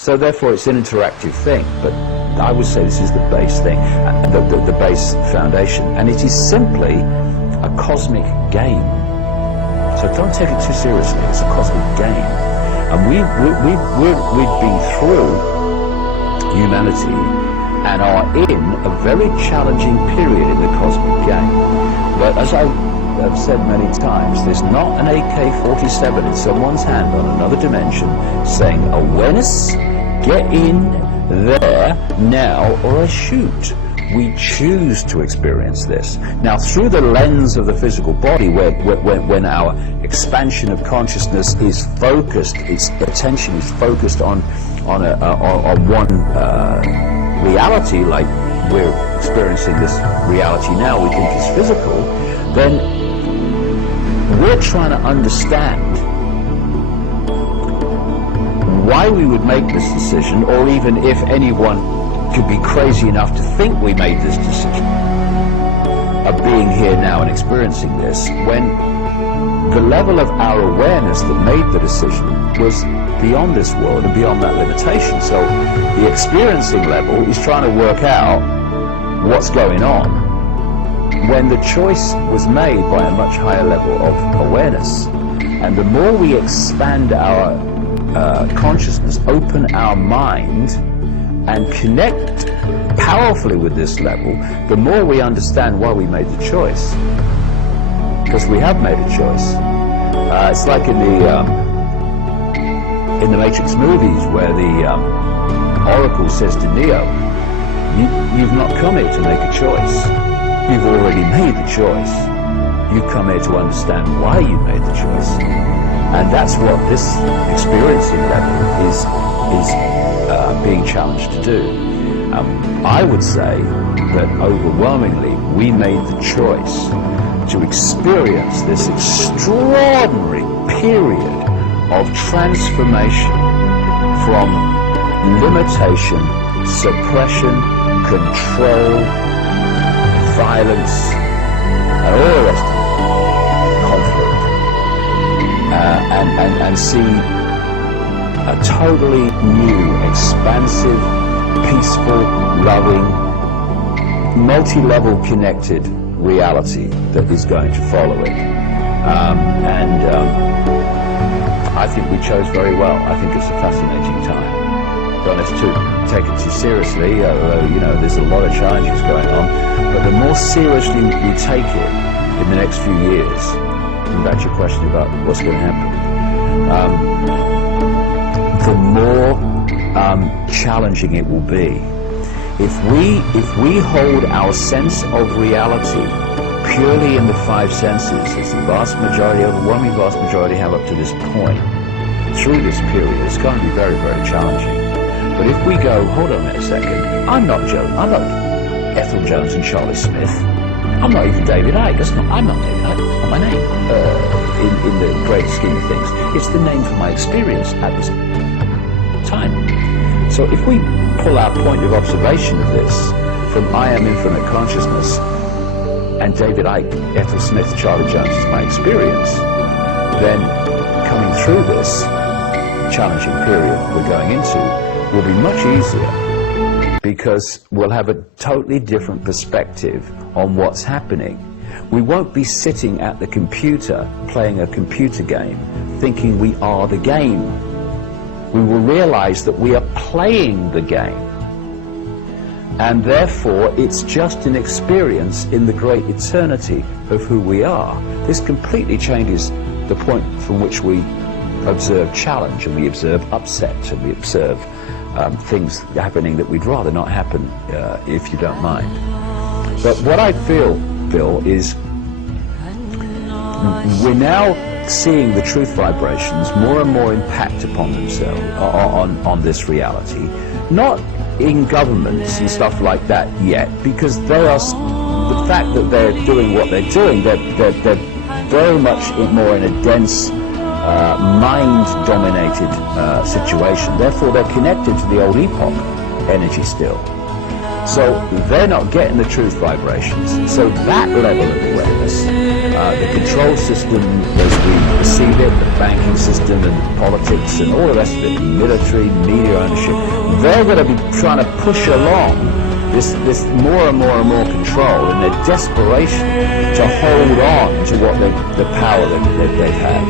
So therefore it's an interactive thing, but I would say this is the base thing, the base foundation, and it is simply a cosmic game. So don't take it too seriously, it's a cosmic game. And we've been through humanity and are in a very challenging period in the cosmic game. But as I've said many times, there's not an AK-47 in someone's hand on another dimension saying, awareness, get in there now or I shoot. We choose to experience this. Now, through the lens of the physical body, when our expansion of consciousness is focused, its attention is focused on one reality, like we're experiencing this reality now, we think is physical, then we're trying to understand why we would make this decision, or even if anyone could be crazy enough to think we made this decision of being here now and experiencing this, when the level of our awareness that made the decision was beyond this world and beyond that limitation. So the experiencing level is trying to work out what's going on when the choice was made by a much higher level of awareness. And the more we expand our consciousness, open our mind, and connect powerfully with this level, the more we understand why we made the choice. Because we have made a choice. It's like in the Matrix movies, where the Oracle says to Neo, you've not come here to make a choice. You've already made the choice. You've come here to understand why you made the choice. And that's what this experiencing level is being challenged to do. I would say that overwhelmingly we made the choice to experience this extraordinary period of transformation from limitation, suppression, control, violence, and all the rest of it, conflict, and see a totally new, expansive, peaceful, loving, multi-level connected reality that is going to follow it. I think we chose very well. I think it's a fascinating time. Don't have to take it too seriously, although, you know, there's a lot of challenges going on. But the more seriously we take it in the next few years, and back to your question about what's going to happen, the more challenging it will be. If we hold our sense of reality purely in the five senses, as the vast majority, overwhelming vast majority have up to this point, through this period, it's going to be very, very challenging. But if we go, hold on a second, I'm not Ethel Jones and Charlie Smith. I'm not even David Icke. I'm not David Icke. It's not my name in the great scheme of things. It's the name for my experience at this time. So if we pull our point of observation of this from I am infinite consciousness and David Icke, Ethel Smith, Charlie Jones is my experience, then coming through this challenging period we're going into will be much easier, because we'll have a totally different perspective on what's happening. We won't be sitting at the computer playing a computer game thinking we are the game. We will realize that we are playing the game, and therefore it's just an experience in the great eternity of who we are. This completely changes the point from which we observe challenge, and we observe upset, and we observe things happening that we'd rather not happen, if you don't mind. But what I feel, Bill, is we're now seeing the truth vibrations more and more impact upon themselves, on this reality. Not in governments and stuff like that yet, because they are, the fact that they're doing what they're doing, they're very much more in a dense, mind-dominated situation. Therefore, they're connected to the old epoch energy still. So they're not getting the truth vibrations. So that level of awareness The control system, as we perceive it, the banking system and politics and all the rest of it, military, media ownership, they're going to be trying to push along this more and more and more control in their desperation to hold on to what the power that they've had.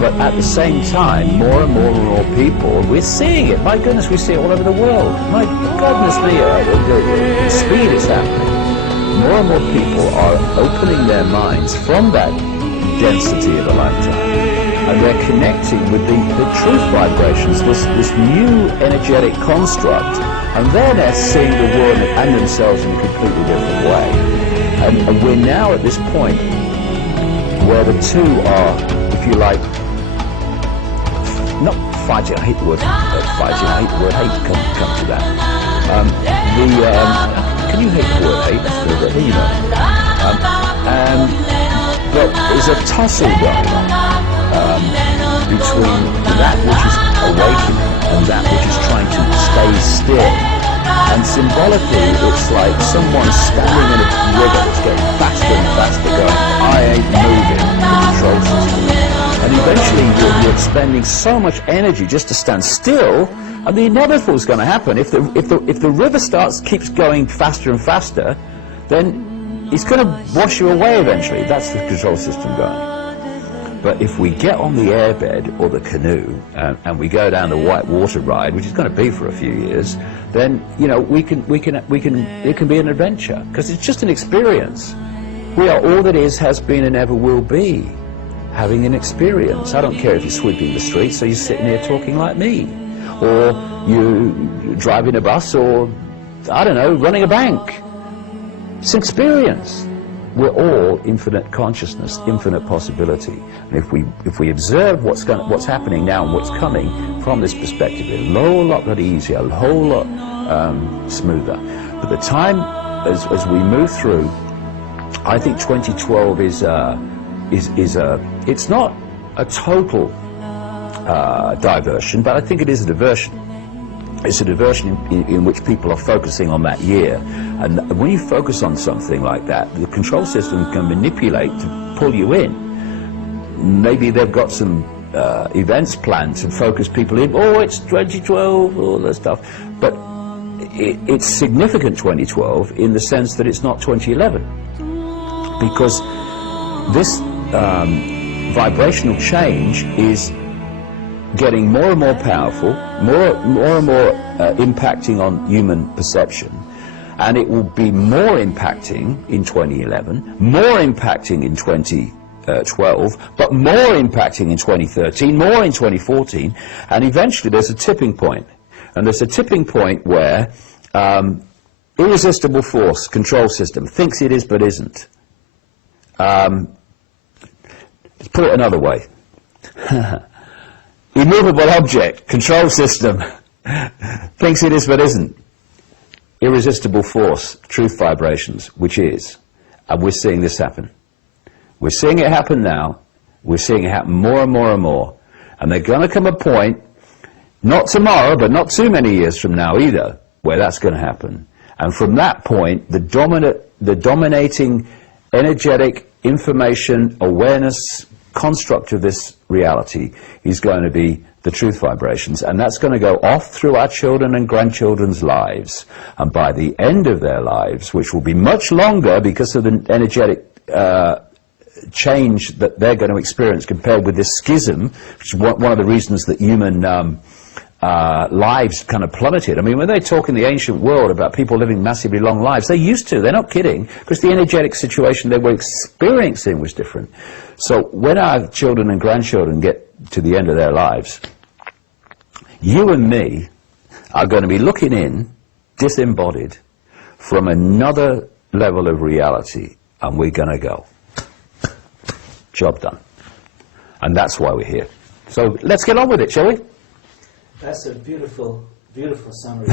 But at the same time, more and more people, we're seeing it. My goodness, we see it all over the world. My goodness me, the speed is happening. More and more people are opening their minds from that density of a lifetime, and they're connecting with the truth vibrations, this new energetic construct, and they're seeing the world and themselves in a completely different way. And we're now at this point where the two are, if you like, not fighting. I hate the word fighting. I hate the word hate. Come to that. Can you hate the word hate? You know. But there's a tussle going on between that which is awakening and that which is trying to stay still. And symbolically, it's like someone standing in a river that's getting faster and faster, going, I ain't moving the control system. And eventually you're expending so much energy just to stand still, and the inevitable is going to happen. If the river keeps going faster and faster, then it's going to wash you away eventually. That's the control system going. But if we get on the airbed or the canoe and we go down the white water ride, which is going to be for a few years, then it can be an adventure, because it's just an experience. We are all that is, has been, and ever will be. Having an experience. I don't care if you're sweeping the streets or you're sitting here talking like me, or you're driving a bus, or I don't know, running a bank. It's an experience. We're all infinite consciousness, infinite possibility. And if we observe what's happening now and what's coming from this perspective, it's a whole lot easier, a whole lot smoother. But the time as we move through, I think 2012 it's not a total diversion, but I think it is a diversion. It's a diversion in which people are focusing on that year. And when you focus on something like that, the control system can manipulate to pull you in. Maybe they've got some events planned to focus people in. Oh, it's 2012, all that stuff. But it's significant 2012 in the sense that it's not 2011. Because this vibrational change is getting more and more powerful, more and more impacting on human perception, and it will be more impacting in 2011, more impacting in 2012, but more impacting in 2013, more in 2014, and eventually there's a tipping point. And there's a tipping point where irresistible force, control system, thinks it is but isn't. Let's put it another way. Immovable object, control system, thinks it is but isn't. Irresistible force, truth vibrations, which is. And we're seeing this happen. We're seeing it happen now. We're seeing it happen more and more and more. And there's going to come a point, not tomorrow, but not too many years from now either, where that's going to happen. And from that point, the dominating energetic information, awareness, construct of this reality is going to be the truth vibrations, and that's going to go off through our children and grandchildren's lives, and by the end of their lives, which will be much longer because of the energetic change that they're going to experience compared with this schism, which is one of the reasons that human lives kind of plummeted. I mean, when they talk in the ancient world about people living massively long lives, they used to, they're not kidding, because the energetic situation they were experiencing was different. So when our children and grandchildren get to the end of their lives, you and me are going to be looking in, disembodied, from another level of reality, and we're going to go. Job done. And that's why we're here. So let's get on with it, shall we? That's a beautiful, beautiful summary.